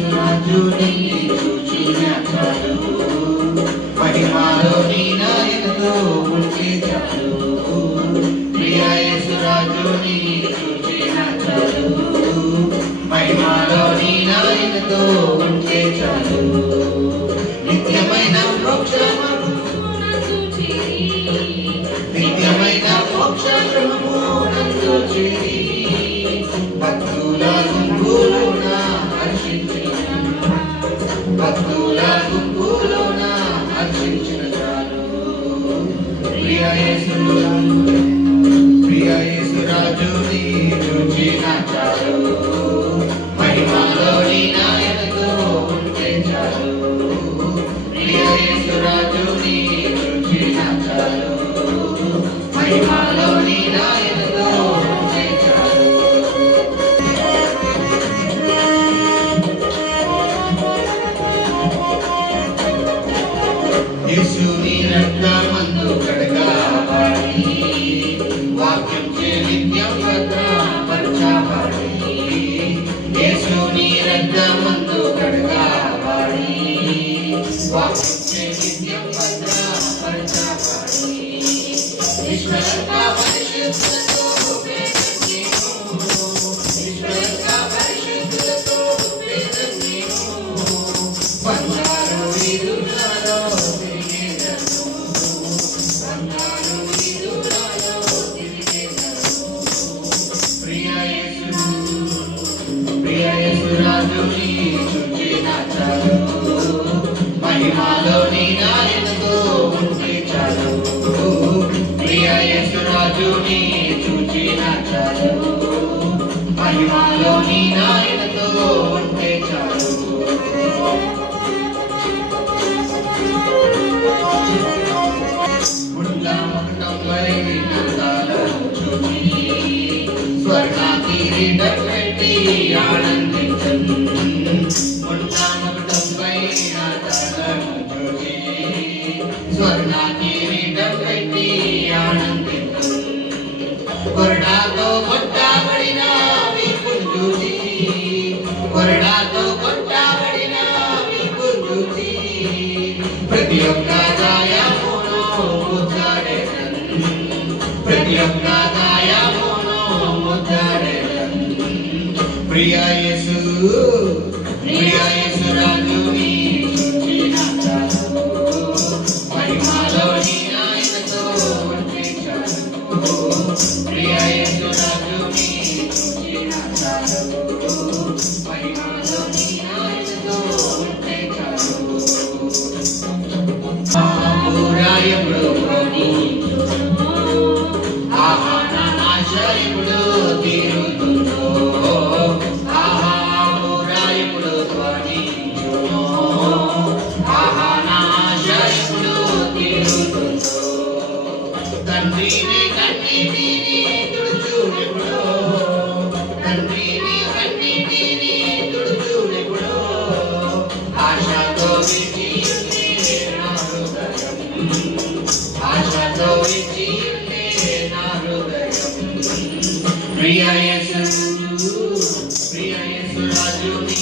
యేసురాజు నిన్ను చూచినట్లు మహిమలో నీ నాయనతో ఉంటే చాలు ప్రియ యేసురాజు నిన్ను చూచినట్లు మహిమలో నీ నాయనతో ఉంటే చాలు నిత్యమైన మోక్షము నిత్యమైన మోక్షము నందు చేరి భక్తుల గుంపులోన హర్షించిన చాలు ప్రియ యేసురాజు నీ చూచిన చాలు మహిమలో నీ నాయనతో ఉంటే చాలు ప్రియ యేసురాజు నీ చూచిన చాలు మహిమలో నీ నాయనతో ఉంటే చాలు యేసుని రక్తమందు కడగబడి వాక్యం చే నిత్యం భద్రపరచబడి యేసుని రక్తమందు కడగబడి వాక్యం చే నిత్యం భద్రపరచబడి ఈశ్వరంగా పరిశుద్ధులతో బంగారు వీరులలో యేసురాజు నీ చూచిన చాలు మహిమలో నీ నాయనతో ఉంటే చాలు ప్రియ యేసురాజు నీ చూచిన చాలు మహిమలో నీ నాయనతో ఉంటే చాలు స్వర్ణాకిరీటం పెట్టి ఆనందించు స్వర్ణాకిరీటం పెట్టి ఆనందించు కొరడాతో కొట్టబడిన వీపును చూసి కొరడాతో కొట్టబడిన వీపును చూసి ప్రతి ఒక్క గాయమును ముద్దాడేదన్ ప్రతి ఒక్క గాయమును ముద్దాడేదన్ ప్రియ యేసురాజు నీ చూచిన చాలు మహిమలో నీ నాయనతో ఉంటే చాలు ప్రియ యేసురాజు నీ చూచిన చాలు మహిమలో నీ నాయనతో ఉంటే చాలు ఎప్పుడు ఆహా నా ఆశ ఎప్పుడు తీరుతుందో ఆహా ఎప్పుడు ధ్వనించునో ఆహా నా ఆశ ఎప్పుడు తీరుతుందో తండ్రిని కన్నీటిని తుడుచునెప్పుడో తండ్రిని కన్నీటిని తుడుచునెప్పుడో ఆశతో విచి నా హృదయం ఆశతో విచి నా హృదయం ప్రియ యేసురాజు నీ